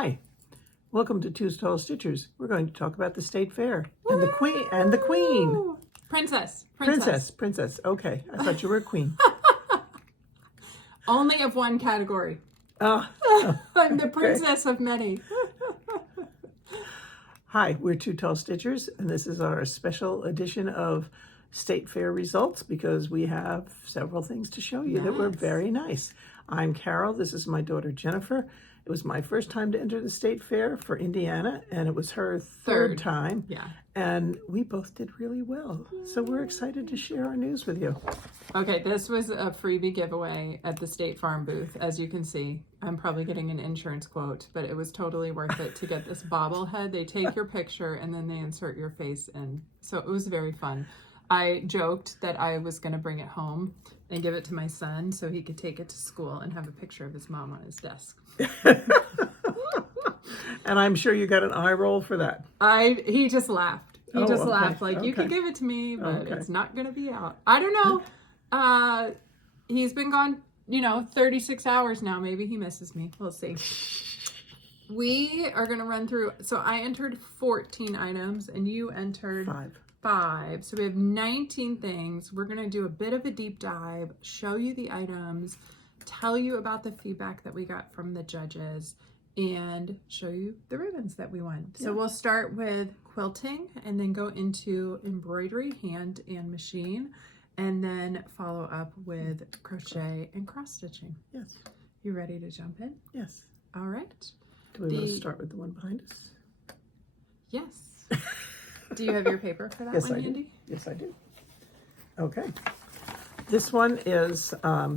Hi, welcome to Two Tall Stitchers. We're going to talk about the State Fair and the Queen. Princess. Okay, I thought you were a queen. Only of one category. I'm the princess of many. Hi, we're Two Tall Stitchers, and this is our special edition of State Fair results because we have several things to show you that were very nice. I'm Carol. This is my daughter Jennifer. It was my first time to enter the State Fair for Indiana, and it was her third time. Yeah. And we both did really well. So we're excited to share our news with you. Okay, this was a freebie giveaway at the State Farm booth. As you can see, I'm probably getting an insurance quote, but it was totally worth it to get this bobblehead. They take your picture and then they insert your face in. So it was very fun. I joked that I was going to bring it home and give it to my son so he could take it to school and have a picture of his mom on his desk. And I'm sure you got an eye roll for that. He just laughed. He just laughed like, you can give it to me, but it's not going to be out. I don't know. He's been gone, 36 hours now. Maybe he misses me. We'll see. We are going to run through. So I entered 14 items and you entered 5. So we have 19 things. We're going to do a bit of a deep dive, show you the items, tell you about the feedback that we got from the judges, and show you the ribbons that we won. So we'll start with quilting and then go into embroidery, hand and machine, and then follow up with crochet and cross stitching. Yes. You ready to jump in? Yes. All right. Do we want to start with the one behind us? Yes. Do you have your paper for that Yes, one, I Andy? do. Yes, I do. Okay. This one is, I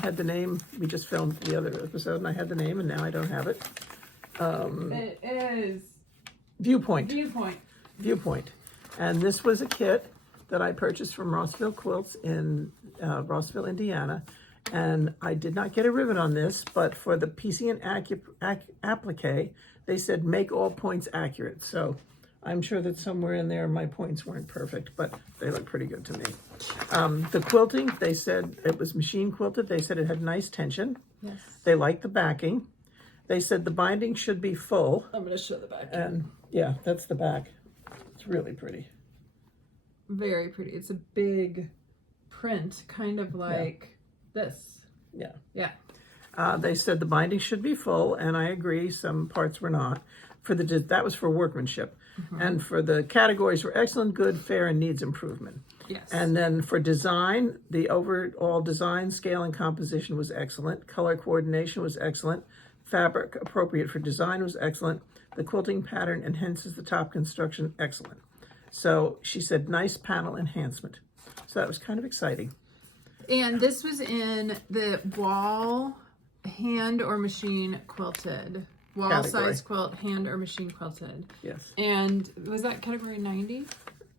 had the name, we just filmed the other episode, and I had the name, and now I don't have it. It is Viewpoint. Viewpoint. And this was a kit that I purchased from Rossville Quilts in Rossville, Indiana. And I did not get a ribbon on this, but for the PC and applique, they said make all points accurate. So I'm sure that somewhere in there my points weren't perfect, but they look pretty good to me. The quilting, they said it was machine quilted. They said it had nice tension. Yes. They liked the backing. They said the binding should be full. I'm going to show the back. And yeah, that's the back. It's really pretty. Very pretty. It's a big print, kind of like this. Yeah. Yeah. They said the binding should be full, and I agree. Some parts were not. That was for workmanship. And for the categories were excellent, good, fair, and needs improvement. Yes. And then for design, the overall design, scale, and composition was excellent. Color coordination was excellent. Fabric appropriate for design was excellent. The quilting pattern enhances the top construction, excellent. So she said nice panel enhancement. So that was kind of exciting. And this was in the wall, hand or machine quilted. Wall size quilt, hand or machine quilted. Yes. And was that category 90?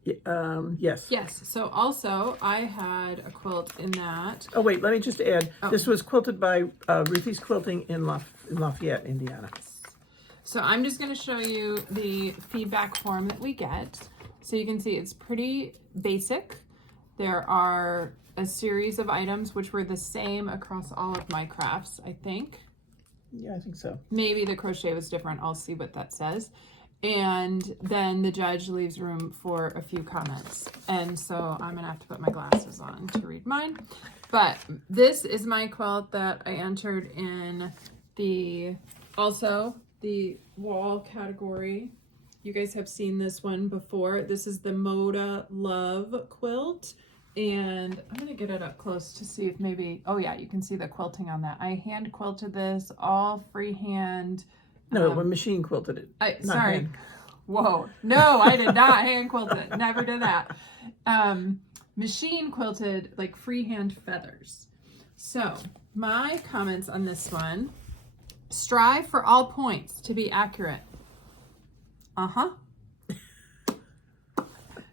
Yes. Yes. So also I had a quilt in that. Oh wait, let me just add. This was quilted by Ruthie's Quilting in Lafayette, Indiana. So I'm just going to show you the feedback form that we get. So you can see it's pretty basic. There are a series of items which were the same across all of my crafts, I think. Yeah, I think so. Maybe the crochet was different. I'll see what that says. And then the judge leaves room for a few comments. And so I'm going to have to put my glasses on to read mine. But this is my quilt that I entered in the wall category. You guys have seen this one before. This is the Moda Love quilt. And I'm going to get it up close to see if maybe, oh yeah, you can see the quilting on that. I hand quilted this, all freehand. No, we machine quilted it. Sorry. Hand. Whoa. No, I did not hand quilt it. Never did that. Machine quilted, like freehand feathers. So my comments on this one, strive for all points to be accurate.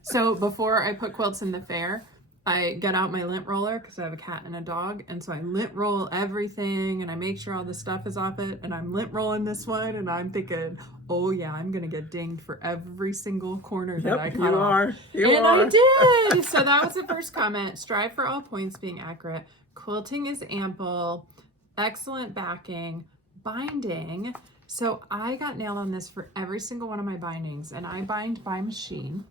So before I put quilts in the fair, I get out my lint roller because I have a cat and a dog, and so I lint roll everything and I make sure all the stuff is off it, and I'm lint rolling this one and I'm thinking, oh yeah, I'm gonna get dinged for every single corner that I cut off. I did. So that was the first comment. Strive for all points being accurate. Quilting is ample, excellent backing, binding, So I got nailed on this for every single one of my bindings, and I bind by machine,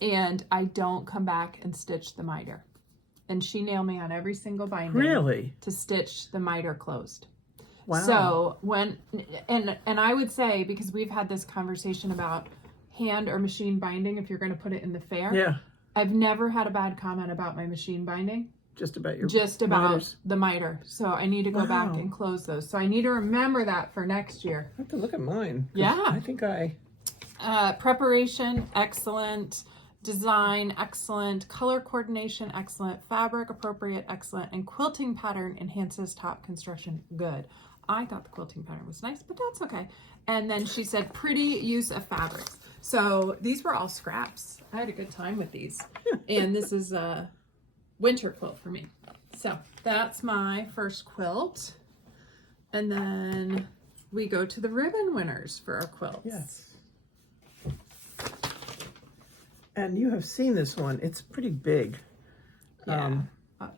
and I don't come back and stitch the miter. And she nailed me on every single binding. Really? To stitch the miter closed. Wow. So when, and I would say, because we've had this conversation about hand or machine binding, if you're going to put it in the fair. Yeah. I've never had a bad comment about my machine binding. Just about your miters. The miter. So I need to go back and close those. So I need to remember that for next year. I have to look at mine. Yeah. I think preparation, excellent. Design, excellent. Color coordination, excellent. Fabric, appropriate, excellent. And quilting pattern enhances top construction, good. I thought the quilting pattern was nice, but that's okay. And then she said pretty use of fabrics. So these were all scraps. I had a good time with these. And this is a winter quilt for me. So that's my first quilt. And then we go to the ribbon winners for our quilts. Yes. And you have seen this one. It's pretty big. Yeah.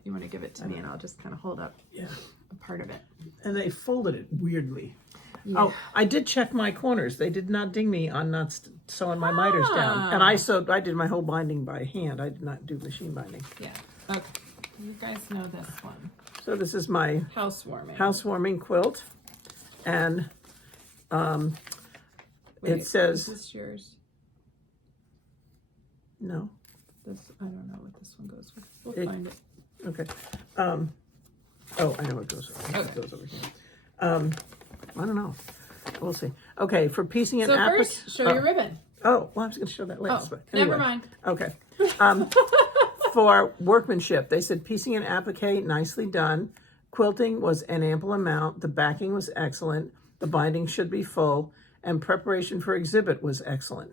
You want to give it to me and I'll just kind of hold up a part of it. And they folded it weirdly. Yeah. Oh, I did check my corners. They did not ding me on not sewing my miters down. And I did my whole binding by hand. I did not do machine binding. Yeah. Okay. You guys know this one. So this is my housewarming quilt. And Wait, it says... Is this yours? No. This, I don't know what this one goes with. We'll find it. Okay. Oh, I know what goes over. Okay. It goes over here. I don't know. We'll see. Okay, for piecing and So first, show your ribbon. Oh, well, I was going to show that last. Oh, but anyway. never mind. Okay. For workmanship, they said piecing and applique, nicely done. Quilting was an ample amount. The backing was excellent. The binding should be full. And preparation for exhibit was excellent.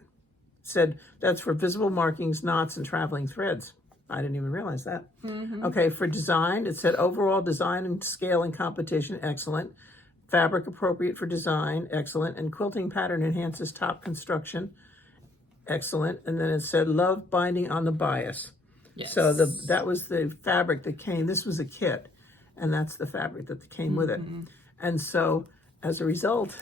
Said that's for visible markings, knots, and traveling threads. I didn't even realize that. Mm-hmm. Okay, for design, it said overall design and scale and competition, excellent. Fabric appropriate for design, excellent. And quilting pattern enhances top construction, excellent. And then it said love binding on the bias. Yes. So that was the fabric that came. This was a kit, and that's the fabric that came with it. And so as a result,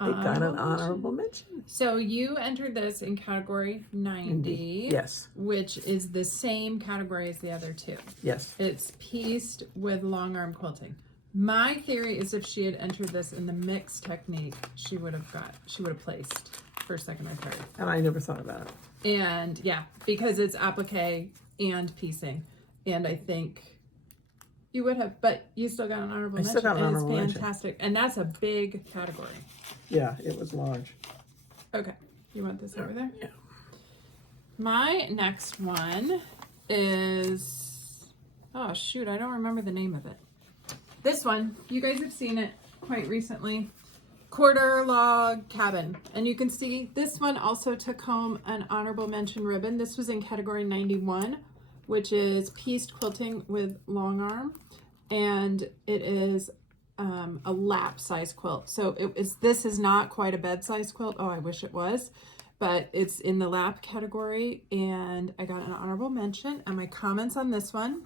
it got an honorable mention. So you entered this in category 90. Yes. Which is the same category as the other two. Yes. It's pieced with long arm quilting. My theory is if she had entered this in the mixed technique, she would have placed first, second, or third. And I never thought about it. And yeah, because it's applique and piecing. And I think you would have, but you still got an honorable mention. Still got an honorable mention. It's fantastic. And that's a big category. Yeah, it was large. Okay. You want this over there? Yeah. My next one is, oh shoot, I don't remember the name of it. This one, you guys have seen it quite recently. Quarter log cabin. And you can see this one also took home an honorable mention ribbon. This was in category 91, which is pieced quilting with long arm. And it is a lap size quilt. So this is not quite a bed size quilt. Oh, I wish it was, but it's in the lap category and I got an honorable mention. And my comments on this one,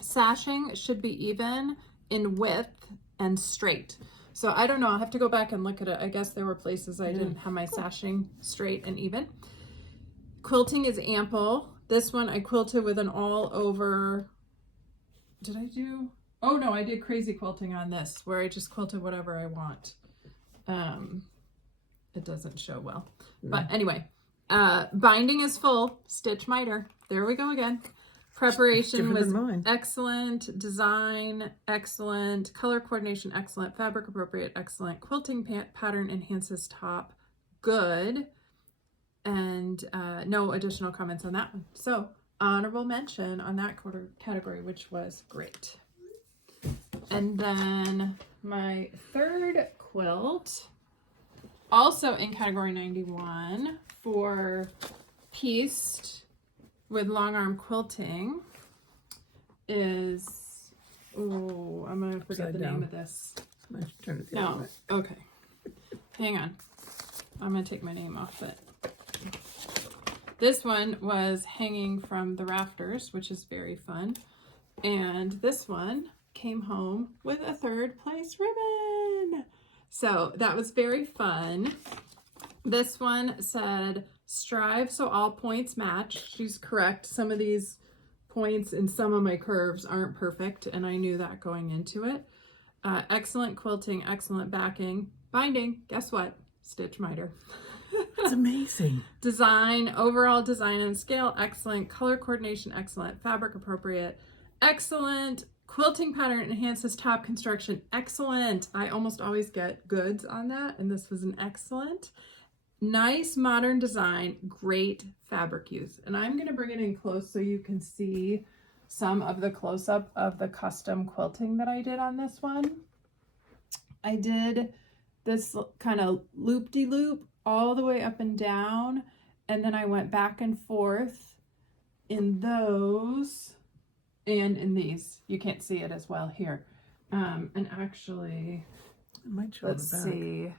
sashing should be even in width and straight. So I don't know, I'll have to go back and look at it. I guess there were places I didn't have my sashing straight and even. Quilting is ample. This one I quilted with an all over, did I do? Oh no, I did crazy quilting on this where I just quilted whatever I want. It doesn't show well, but anyway, binding is full, stitch miter. There we go again. Preparation was excellent, design excellent, color coordination excellent, fabric appropriate excellent, quilting pattern enhances top, good, and no additional comments on that one. So honorable mention on that category, which was great. And then my third quilt, also in category 91 for pieced with long arm quilting, is, oh, I'm going to forget the name of this. Turn it the other way. Okay. Hang on. I'm going to take my name off it. This one was hanging from the rafters, which is very fun. And this one came home with a third place ribbon. So that was very fun. This one said, strive so all points match. She's correct. Some of these points and some of my curves aren't perfect, and I knew that going into it. Excellent quilting, excellent backing. Binding, guess what? Stitch miter. That's amazing. Design, overall design and scale, excellent. Color coordination, excellent. Fabric appropriate, excellent. Quilting pattern enhances top construction, excellent. I almost always get goods on that, and this was an excellent. Nice modern design, great fabric use. And I'm going to bring it in close so you can see some of the close-up of the custom quilting that I did on this one. I did this kind of loop-de-loop all the way up and down, and then I went back and forth in those and in these. You can't see it as well here. And actually, let's see.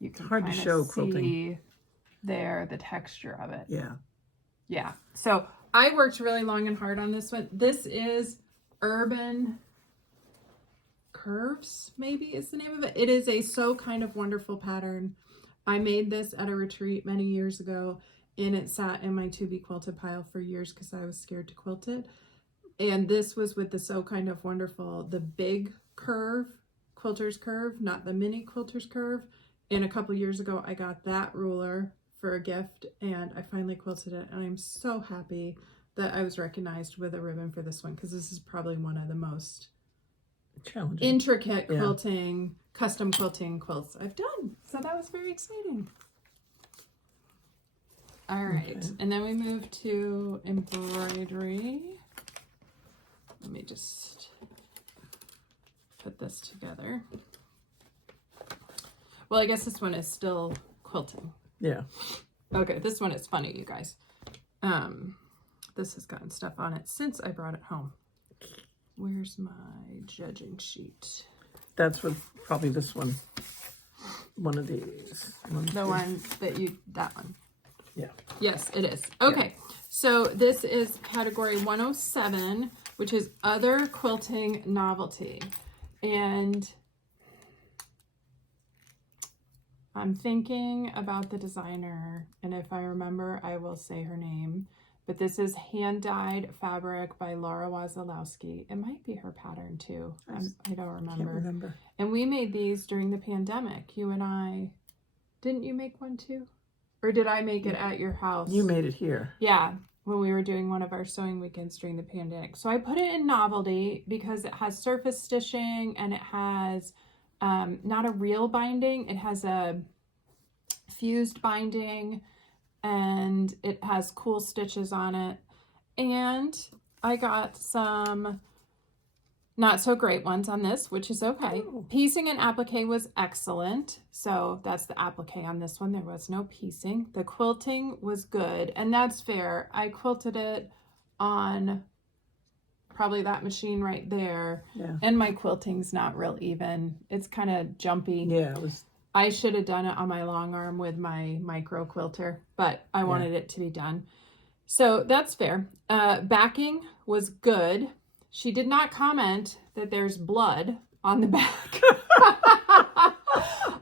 You can hard to show quilting. See there the texture of it. Yeah. Yeah. So I worked really long and hard on this one. This is Urban Curves, maybe is the name of it. It is a So Kind of Wonderful pattern. I made this at a retreat many years ago, and it sat in my to be quilted pile for years because I was scared to quilt it. And this was with the So Kind of Wonderful, the big curve, quilter's curve, not the mini quilter's curve. And a couple years ago, I got that ruler for a gift, and I finally quilted it. And I'm so happy that I was recognized with a ribbon for this one, because this is probably one of the most challenging, intricate quilting, custom quilting quilts I've done. So that was very exciting. All right. Okay. And then we move to embroidery. Let me just put this together. Well, I guess this one is still quilting. Yeah. Okay, this one is funny, you guys. This has gotten stuff on it since I brought it home. Where's my judging sheet? That's what, probably this one. One of these. The one that you, that one. Yeah. Yes, it is. Okay, so this is category 107, which is other quilting novelty. And I'm thinking about the designer, and if I remember, I will say her name. But this is hand-dyed fabric by Laura Wazalowski. It might be her pattern too. I don't remember. Can't remember. And we made these during the pandemic. You and I, didn't you make one too? Or did I make it at your house? You made it here. Yeah, when we were doing one of our sewing weekends during the pandemic. So I put it in novelty because it has surface stitching, and it has not a real binding. It has a fused binding, and it has cool stitches on it. And I got some not so great ones on this, which is okay. Oh. Piecing and applique was excellent. So that's the applique on this one. There was no piecing. The quilting was good, and that's fair. I quilted it on probably that machine right there. Yeah. And my quilting's not real even. It's kind of jumpy. Yeah, it was. I should have done it on my long arm with my micro quilter, but I wanted it to be done. So that's fair. Backing was good. She did not comment that there's blood on the back.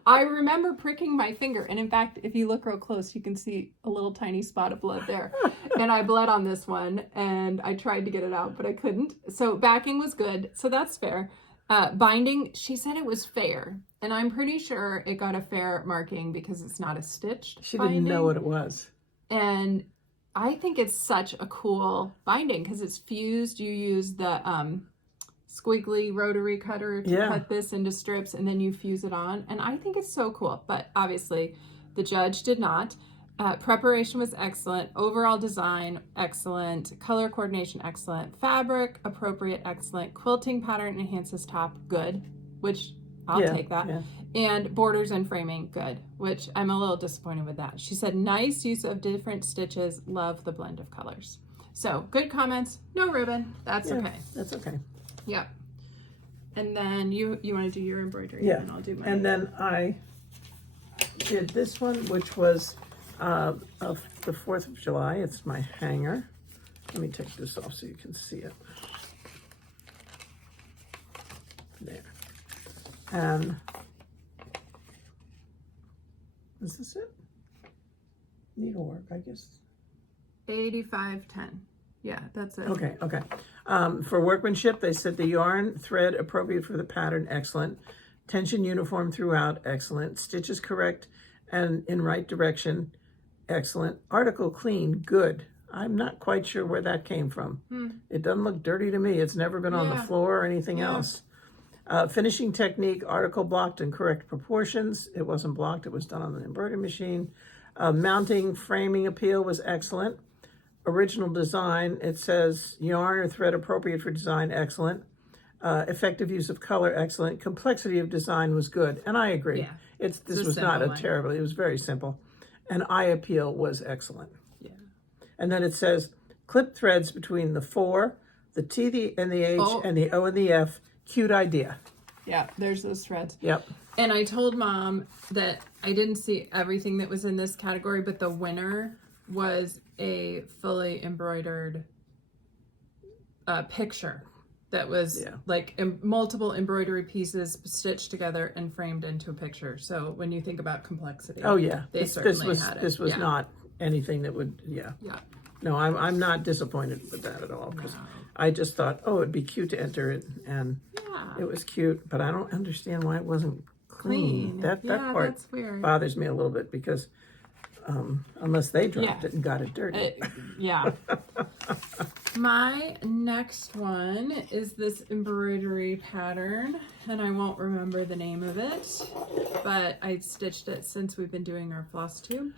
I remember pricking my finger. And in fact, if you look real close, you can see a little tiny spot of blood there. And I bled on this one, and I tried to get it out, but I couldn't. So backing was good. So that's fair. Binding, she said it was fair. And I'm pretty sure it got a fair marking because it's not a stitched She binding. didn't know what it was. And I think it's such a cool binding because it's fused. You use the squiggly rotary cutter to cut this into strips, and then you fuse it on. And I think it's so cool. But obviously, the judge did not. Preparation was excellent. Overall design, excellent. Color coordination, excellent. Fabric, appropriate, excellent. Quilting pattern enhances top, good, which I'll take that. Yeah. And borders and framing, good, which I'm a little disappointed with that. She said, nice use of different stitches. Love the blend of colors. So good comments. No ribbon. That's okay. That's okay. Yep. And then you want to do your embroidery? Yeah. And I'll do mine. And then I did this one, which was of the 4th of July. It's my hanger. Let me take this off so you can see it. There. And Is this it? Needlework, I guess. 8510. Yeah, that's it. Okay, okay. For workmanship, they said the yarn thread appropriate for the pattern, excellent. Tension uniform throughout, excellent. Stitches correct and in right direction, excellent. Article clean, good. I'm not quite sure where that came from. It doesn't look dirty to me. It's never been on the floor or anything else. Finishing technique, article blocked in correct proportions. It wasn't blocked, it was done on the embroidery machine. Mounting, framing appeal was excellent. Original design, it says yarn or thread appropriate for design, excellent. Effective use of color, excellent. Complexity of design was good, and I agree. Yeah. This was not a terrible, it was very simple. And eye appeal was excellent. Yeah. And then it says clip threads between the 4, the T, the and the H, and the O and the F. Cute idea. Yeah, there's those threads. Yep. And I told Mom that I didn't see everything that was in this category, but the winner was a fully embroidered picture that was like multiple embroidery pieces stitched together and framed into a picture. So when you think about complexity, this was not anything that would no, I'm not disappointed with that at all, because I just thought, oh, it'd be cute to enter it, and it was cute, but I don't understand why it wasn't clean. That part bothers me a little bit, because unless they dropped it and got it dirty. My next one is this embroidery pattern, and I won't remember the name of it, but I stitched it since we've been doing our Flosstube,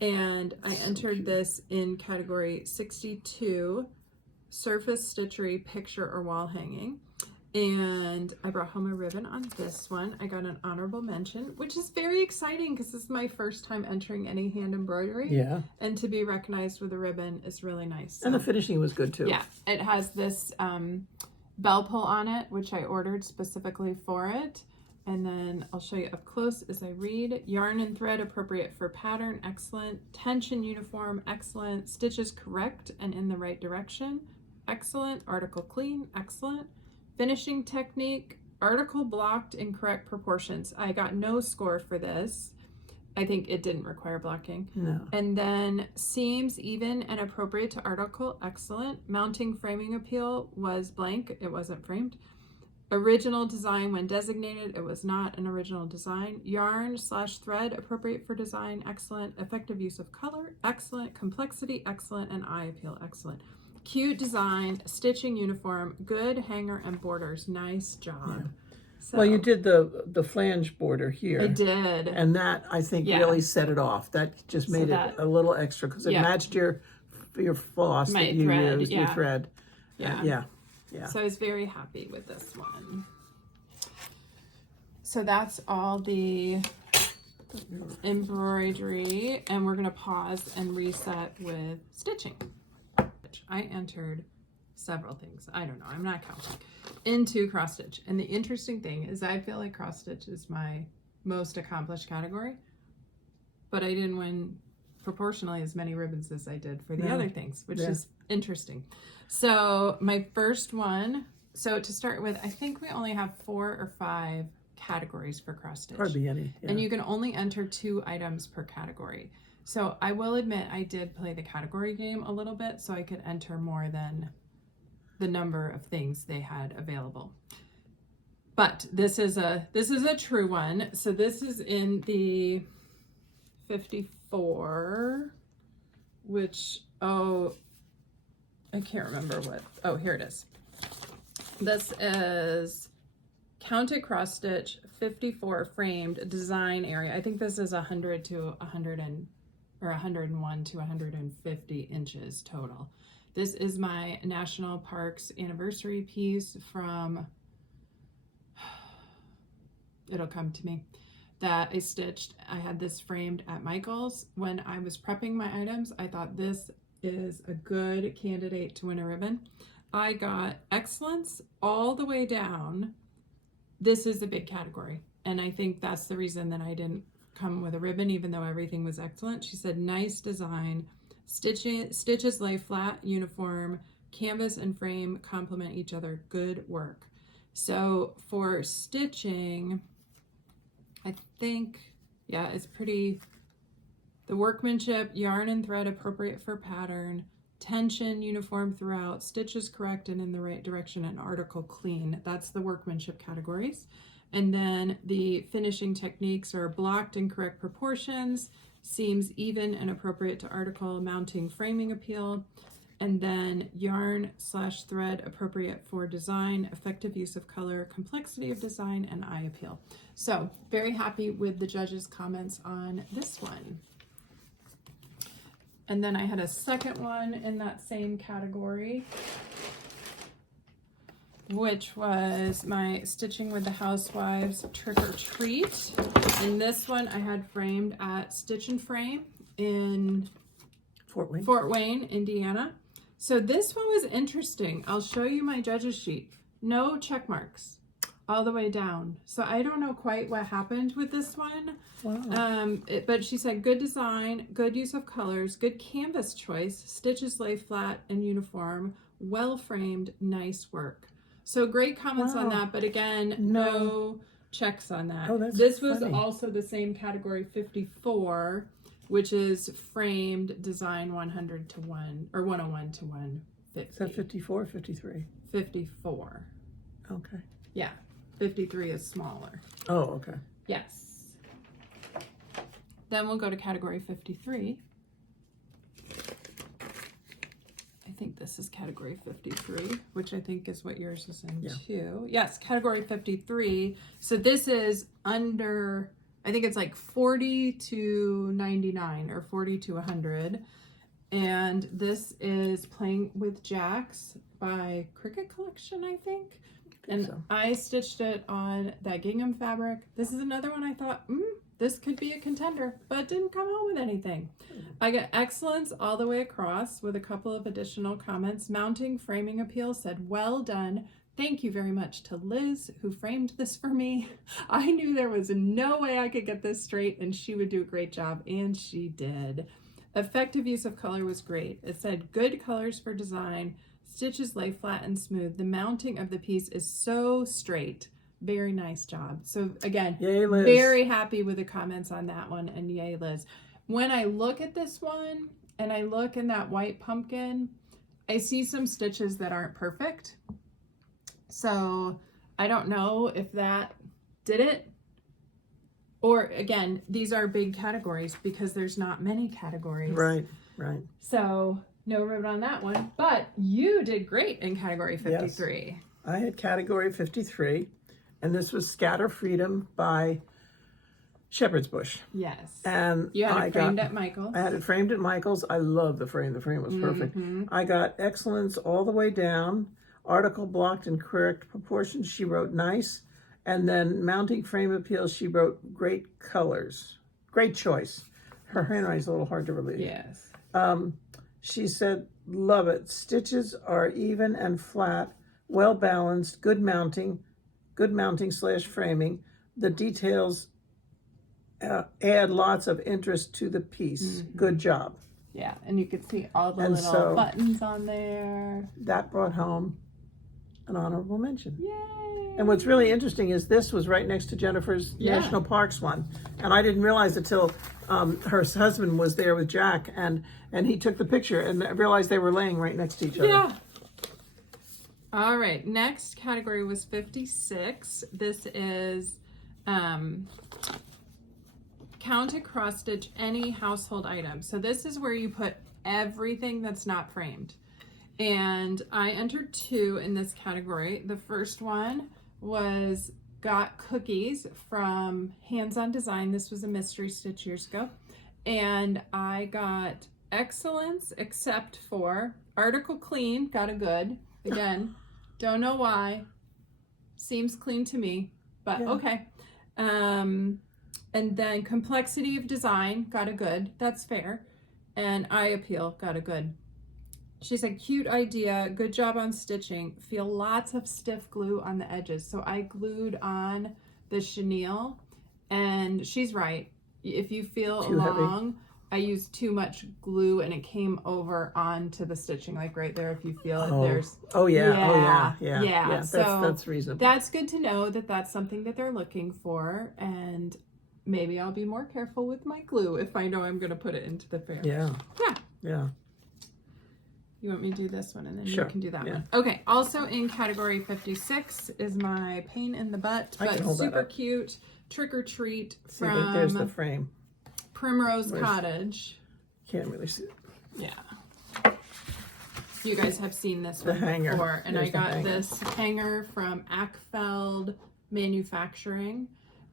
and I entered this in category 62, surface stitchery, picture or wall hanging. And I brought home a ribbon on this one. I got an honorable mention, which is very exciting because this is my first time entering any hand embroidery. Yeah. And to be recognized with a ribbon is really nice. And the finishing was good too. Yeah. It has this bell pull on it, which I ordered specifically for it. And then I'll show you up close as I read. Yarn and thread appropriate for pattern, excellent. Tension uniform, excellent. Stitches correct and in the right direction, excellent. Article clean, excellent. Finishing technique, article blocked in correct proportions. I got no score for this. I think it didn't require blocking. No. And then seams even and appropriate to article, excellent. Mounting framing appeal was blank, it wasn't framed. Original design when designated, it was not an original design. Yarn / thread appropriate for design, excellent. Effective use of color, excellent. Complexity, excellent. And eye appeal, excellent. Cute design, stitching uniform, good hanger and borders. Nice job. Yeah. So, well, you did the flange border here. I did. And that, I think, really set it off. That just made it a little extra because it matched your floss that you used, your thread. Yeah. So I was very happy with this one. So that's all the embroidery, and we're going to pause and reset with stitching. I entered several things. I don't know. I'm not counting. Into cross stitch. And the interesting thing is I feel like cross stitch is my most accomplished category, but I didn't win proportionally as many ribbons as I did for the other things, which is interesting. So my first one, so to start with, I think we only have 4 or 5 categories for cross stitch. Hardly any. Yeah. And you can only enter 2 items per category. So I will admit I did play the category game a little bit so I could enter more than the number of things they had available. But this is a true one. So this is in the 54, which, I can't remember what. Oh, here it is. This is counted cross stitch 54 framed design area. I think this is 100 to 101 to 150 inches total. This is my National Parks anniversary piece from, it'll come to me, that I stitched. I had this framed at Michael's. When I was prepping my items, I thought this is a good candidate to win a ribbon. I got excellence all the way down. This is a big category, and I think that's the reason that I didn't come with a ribbon, even though everything was excellent. She said, nice design. Stitches lay flat, uniform, canvas and frame complement each other. Good work. So for stitching, I think, it's pretty The workmanship, yarn and thread appropriate for pattern, tension uniform throughout, stitches correct and in the right direction, and article clean. That's the workmanship categories. And then the finishing techniques are blocked in correct proportions, seams even and appropriate to article, mounting framing appeal, and then yarn/thread appropriate for design, effective use of color, complexity of design, and eye appeal. So very happy with the judges' comments on this one. And then I had a second one in that same category, which was my Stitching with the Housewives Trick or Treat. And this one I had framed at Stitch and Frame in Fort Wayne, Indiana. So this one was interesting. I'll show you my judges sheet. No check marks all the way down. So I don't know quite what happened with this one. Wow. But she said good design, good use of colors, good canvas choice, stitches lay flat and uniform, well framed, nice work. So great comments on that, but again, no checks on that. Oh, that's this was funny. Also the same category 54, which is framed design 100 to 1 or 101 to 150. Is that 54 or 53? 54. Okay. Yeah. 53 is smaller. Oh, okay. Yes. Then we'll go to category 53. I think this is category 53, which I think is what yours is in too. Yes, category 53. So this is under, I think it's like 40 to 99 or 40 to 100. And this is Playing with Jacks by Cricut Collection, I think. And I stitched it on that gingham fabric. This is another one I thought, this could be a contender, but didn't come home with anything. I got excellence all the way across with a couple of additional comments. Mounting framing appeal said, well done. Thank you very much to Liz who framed this for me. I knew there was no way I could get this straight and she would do a great job, and she did. Effective use of color was great. It said good colors for design. Stitches lay flat and smooth. The mounting of the piece is so straight. Very nice job. So again, yay, Liz. Very happy with the comments on that one, and yay, Liz. When I look at this one and I look in that white pumpkin, I see some stitches that aren't perfect. So I don't know if that did it. Or again, these are big categories because there's not many categories. Right, right. So no ribbon on that one, but you did great in category 53. Yes. I had category 53, and this was Scatter Freedom by Shepherd's Bush. Yes. And you had it framed at Michael's. I had it framed at Michael's. I love the frame. The frame was perfect. I got excellence all the way down. Article blocked in correct proportions. She wrote nice. And then mounting frame appeal, she wrote great colors. Great choice. Her handwriting's a little hard to read. Yes. She said, love it. Stitches are even and flat, well balanced, good mounting / framing. The details add lots of interest to the piece. Good job. Yeah, and you could see all the little buttons on there. That brought home an honorable mention. Yay! And what's really interesting is this was right next to Jennifer's National Parks one. And I didn't realize until her husband was there with Jack and he took the picture and I realized they were laying right next to each other. Yeah. All right, next category was 56. This is count and cross stitch any household item. So this is where you put everything that's not framed. And I entered 2 in this category. The first one was got cookies from Hands On Design. This was a mystery stitch years ago. And I got excellence except for article clean, got a good. Again, don't know why. Seems clean to me, but okay. And then complexity of design, got a good. That's fair. And eye appeal, got a good. She said, cute idea, good job on stitching. Feel lots of stiff glue on the edges. So I glued on the chenille, and she's right. If you feel too along, heavy. I used too much glue and it came over onto the stitching, like right there. If you feel it, there's. Yeah. So That's reasonable. That's good to know that that's something that they're looking for. And maybe I'll be more careful with my glue if I know I'm going to put it into the fair. Yeah. Yeah. Yeah. You want me to do this one and then Sure. you can do that Yeah. one. Okay. Also in category 56 is my pain in the butt, but super cute trick or treat from there's the frame. Primrose Cottage. Can't really see it. Yeah. You guys have seen this The one hanger. before, and There's I got the hanger. this hanger from Ackfeld Manufacturing,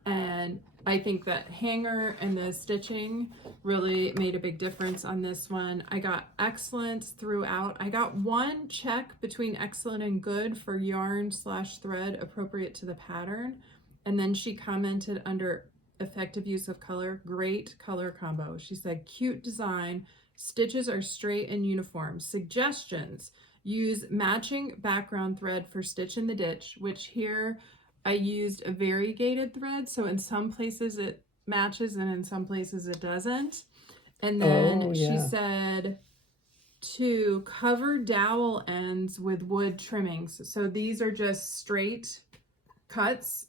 and I think that hanger and the stitching really made a big difference on this one. I got excellence throughout. I got one check between excellent and good for yarn/thread appropriate to the pattern, and then she commented under effective use of color, great color combo. She said cute design, stitches are straight and uniform. Suggestions: use matching background thread for stitch in the ditch, which here I used a variegated thread, so in some places it matches and in some places it doesn't. And then she said to cover dowel ends with wood trimmings. So these are just straight cuts.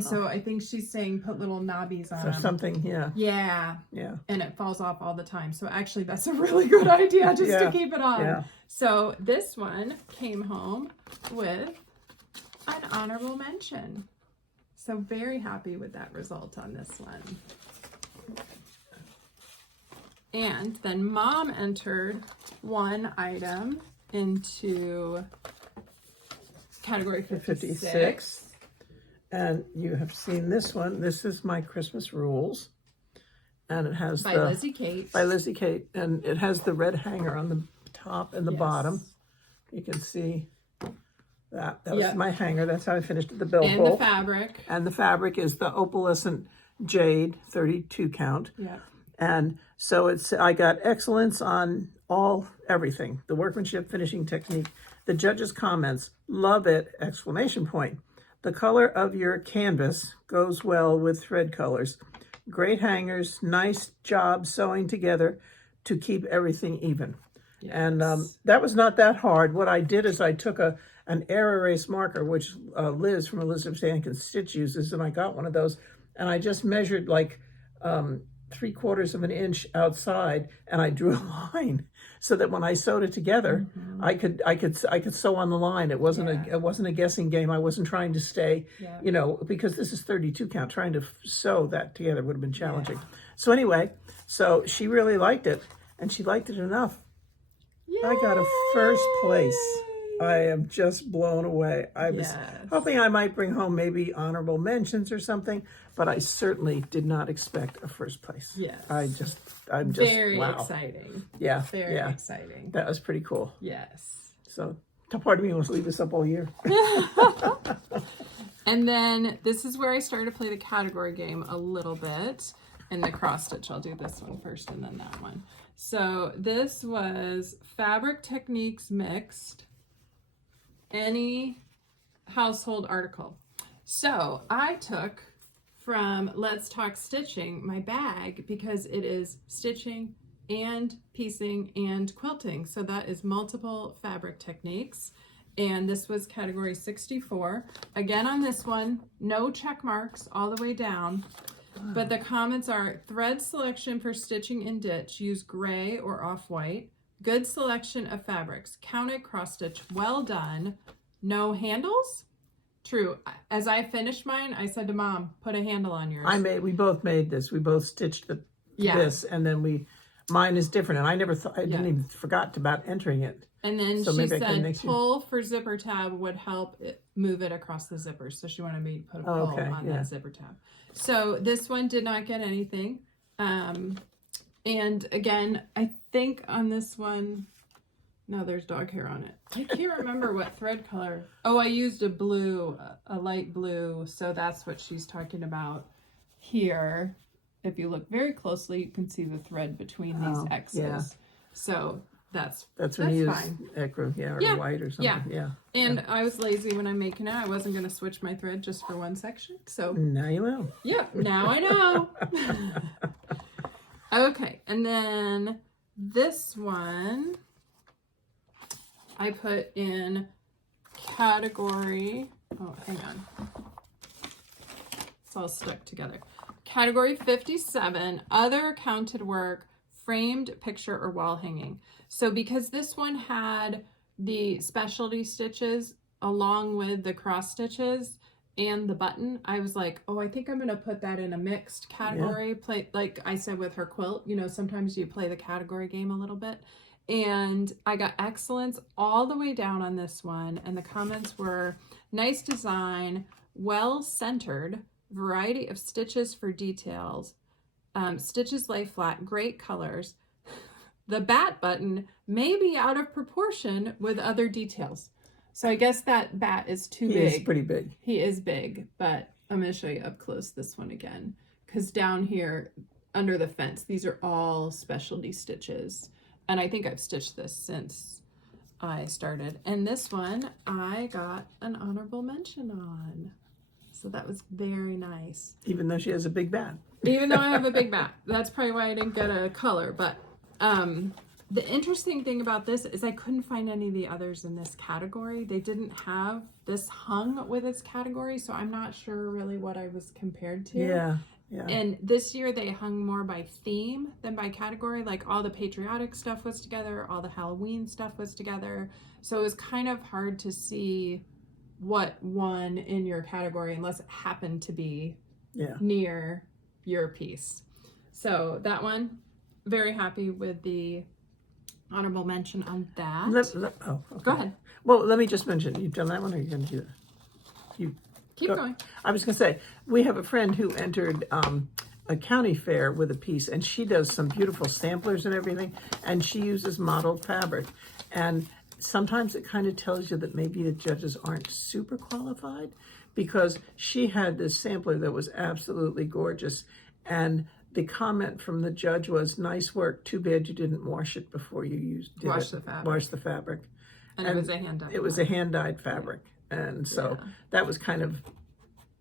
So I think she's saying put little knobbies on them. Something, yeah. Yeah. Yeah. And it falls off all the time. So actually that's a really good idea just to keep it on. Yeah. So this one came home with an honorable mention. So very happy with that result on this one. And then Mom entered one item into category 56. And you have seen this one. This is my Christmas rules. And it has by Lizzie Kate. By Lizzie Kate. And it has the red hanger on the top and the bottom. You can see that. That was my hanger. That's how I finished the bill And the fabric. And the fabric is the opalescent jade, 32 count. Yeah. And so I got excellence on everything. The workmanship, finishing technique, the judges' comments, love it, exclamation point. The color of your canvas goes well with thread colors. Great hangers, nice job sewing together to keep everything even. Yes. And that was not that hard. What I did is I took an air erase marker, which Liz from Elizabeth Stankin Stitch uses, and I got one of those, and I just measured like 3/4 of an inch outside, and I drew a line so that when I sewed it together, I could sew on the line. It wasn't a guessing game. I wasn't trying to stay, because this is 32 count. Trying to sew that together would have been challenging. Yeah. So anyway, so she really liked it, and she liked it enough. Yay! I got a first place. I am just blown away. I was hoping I might bring home maybe honorable mentions or something, but I certainly did not expect a first place. Yes. I'm just very wow. exciting. Yeah. Very exciting. That was pretty cool. Yes. So part of me wants to leave this up all year. And then this is where I started to play the category game a little bit. In the cross stitch, I'll do this one first and then that one. So this was Fabric Techniques Mixed. Any household article. So I took from Let's Talk Stitching my bag because it is stitching and piecing and quilting. So that is multiple fabric techniques. And this was category 64. Again on this one, no check marks all the way down. But the comments are thread selection for stitching in ditch. Use gray or off-white. Good selection of fabrics. Counted cross stitch. Well done. No handles? True. As I finished mine, I said to Mom, put a handle on yours. We both made this. We both stitched this, and then mine is different. And I never thought, I didn't even forgot about entering it. And then she said pull for zipper tab would help move it across the zipper. So she wanted me to put a pull on that zipper tab. So this one did not get anything. And again, I think on this one, no, there's dog hair on it. I can't remember what thread color. Oh, I used a blue, a light blue. So that's what she's talking about here. If you look very closely, you can see the thread between these X's. Yeah. So that's when you use fine. ecru, or white or something. Yeah. And I was lazy when I'm making it. I wasn't going to switch my thread just for one section. So now you will. Yeah, now I know. Okay, and then this one I put in category, oh, hang on. It's all stuck together. category 57, other counted work, framed picture or wall hanging. So because this one had the specialty stitches along with the cross stitches and the button, I was like, oh, I think I'm gonna put that in a mixed category. Yeah. Play, like I said with her quilt, you know, sometimes you play the category game a little bit. And I got excellence all the way down on this one, and the comments were nice design, well centered, variety of stitches for details, stitches lay flat, great colors. The bat button may be out of proportion with other details. So I guess that bat is too big. He is pretty big. He is big, but I'm going to show you up close this one again. Because down here under the fence, these are all specialty stitches. And I think I've stitched this since I started. And this one I got an honorable mention on. So that was very nice. Even though she has a big bat. Even though I have a big bat. That's probably why I didn't get a color. But the interesting thing about this is I couldn't find any of the others in this category. They didn't have this hung with its category, so I'm not sure really what I was compared to. Yeah, yeah. And this year they hung more by theme than by category. Like all the patriotic stuff was together, all the Halloween stuff was together. So it was kind of hard to see what won in your category unless it happened to be near your piece. So that one, very happy with the honorable mention on that. Okay. Go ahead. Well, let me just mention, you've done that one, or you're going to do that? You keep going. I was going to say, we have a friend who entered a county fair with a piece, and she does some beautiful samplers and everything, and she uses modeled fabric. And sometimes it kind of tells you that maybe the judges aren't super qualified, because she had this sampler that was absolutely gorgeous, and the comment from the judge was, nice work, too bad you didn't wash it before you wash the fabric. Wash the fabric. And it was a hand-dyed. It was a hand-dyed fabric. And so that was kind of,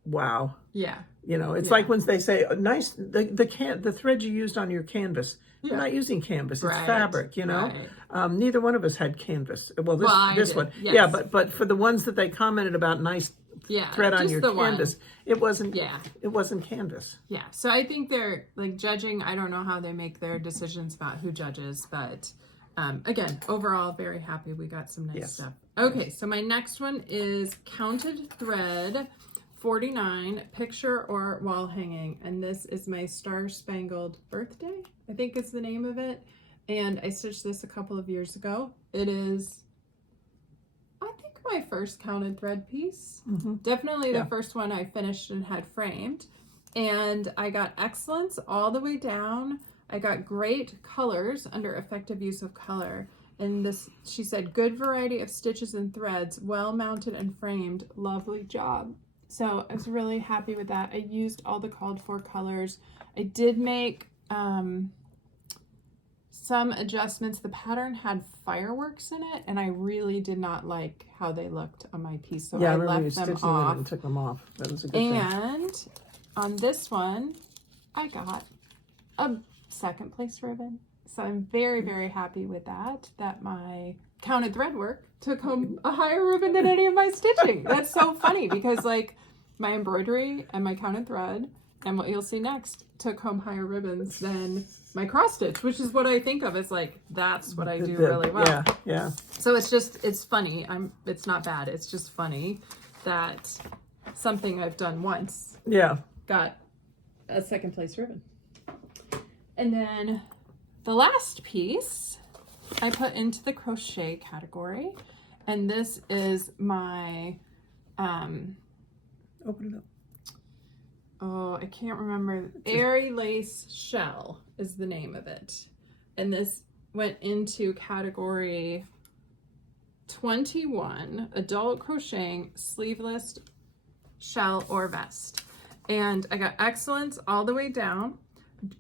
wow. Yeah. You know, it's like when they say, nice, the thread you used on your canvas. You're not using canvas, it's fabric, you know. Right. Neither one of us had canvas. Well, this one. Yes. Yeah, but for the ones that they commented about nice thread on your canvas, it wasn't canvas. Yeah. So I think they're like judging, I don't know how they make their decisions about who judges, but again, overall very happy we got some nice stuff. Okay, so my next one is counted thread 49, picture or wall hanging, and this is my Star Spangled Birthday, I think is the name of it, and I stitched this a couple of years ago. It is, I think, my first counted thread piece. Definitely the first one I finished and had framed, and I got excellence all the way down. I got great colors under effective use of color, and this, she said, good variety of stitches and threads, well mounted and framed, lovely job. So I was really happy with that. I used all the called for colors. I did make some adjustments. The pattern had fireworks in it, and I really did not like how they looked on my piece, so I left them off. And took them off. That was a good thing. And on this one, I got a second place ribbon. So I'm very, very happy with that, that my counted thread work took home a higher ribbon than any of my stitching. That's so funny, because like my embroidery and my counted thread and what you'll see next took home higher ribbons than my cross stitch, which is what I think of as like, that's what I do really well. Yeah. So it's funny. It's not bad. It's just funny that something I've done once got a second place ribbon. And then the last piece I put into the crochet category, and this is my open it up. Oh, I can't remember. Airy Lace Shell is the name of it. And this went into category 21, adult crocheting, sleeveless shell or vest. And I got excellence all the way down.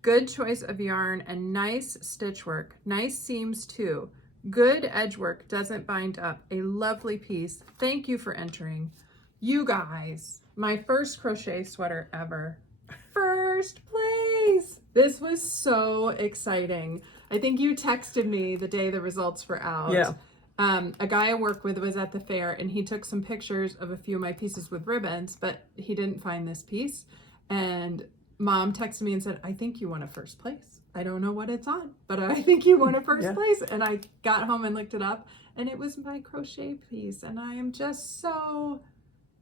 Good choice of yarn and nice stitch work. Nice seams too. Good edge work, doesn't bind up. A lovely piece. Thank you for entering. You guys, my first crochet sweater ever. First place. This was so exciting. I think you texted me the day the results were out. Yeah. A guy I work with was at the fair, and he took some pictures of a few of my pieces with ribbons, but he didn't find this piece. And Mom texted me and said, I think you won a first place. I don't know what it's on, but I think you won a first place. And I got home and looked it up, and it was my crochet piece. And I am just so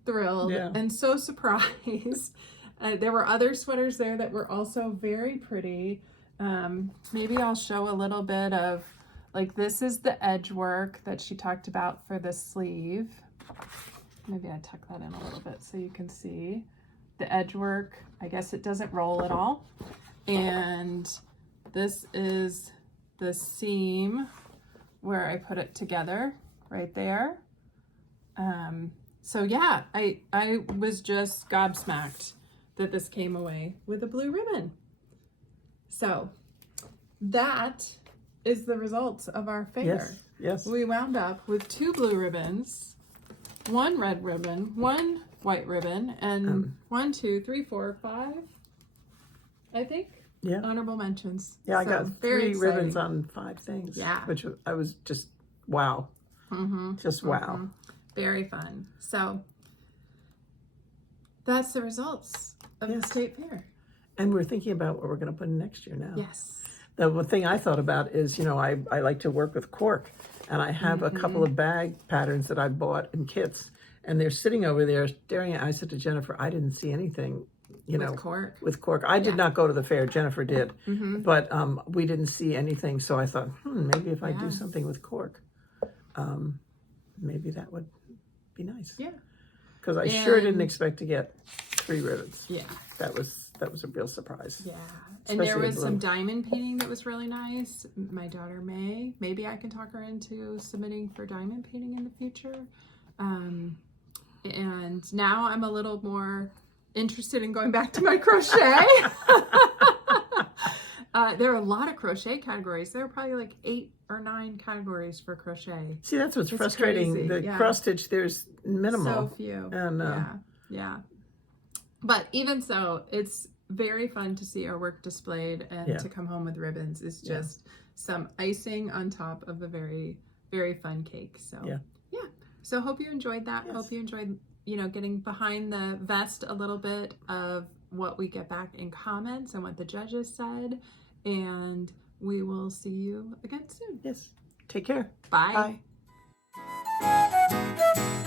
thrilled and so surprised. There were other sweaters there that were also very pretty. Maybe I'll show a little bit of, like, this is the edge work that she talked about for the sleeve. Maybe I tuck that in a little bit so you can see the edge work. I guess it doesn't roll at all. And this is the seam where I put it together right there. So yeah, I was just gobsmacked that this came away with a blue ribbon. So that is the results of our fair. Yes. We wound up with 2 blue ribbons, 1 red ribbon, 1 white ribbon, and 1, 2, 3, 4, 5, I think, honorable mentions. Yeah, I got 3 ribbons on 5 things. Yeah. Which I was just, wow. Just wow. Very fun. So that's the results of the state fair. And we're thinking about what we're going to put in next year now. Yes. The one thing I thought about is, you know, I like to work with cork, and I have a couple of bag patterns that I bought in kits, and they're sitting over there staring at. I said to Jennifer, I didn't see anything, with cork. I did not go to the fair. Jennifer did, but we didn't see anything. So I thought, maybe if I do something with cork, maybe that would be nice. Yeah. Because I sure didn't expect to get 3 ribbons. Yeah. That was a real surprise. Yeah. And there was some diamond painting that was really nice. My daughter May, maybe I can talk her into submitting for diamond painting in the future. And now I'm a little more interested in going back to my crochet. There are a lot of crochet categories. There are probably like 8 or 9 categories for crochet. See, that's what's frustrating. Crazy. The cross stitch, there's minimal. So few. And, yeah. But even so, it's very fun to see our work displayed, and to come home with ribbons is just some icing on top of a very, very fun cake. So yeah. So hope you enjoyed that. Yes. Hope you enjoyed, getting behind the vest a little bit of what we get back in comments and what the judges said. And we will see you again soon. Yes. Take care. Bye. Bye.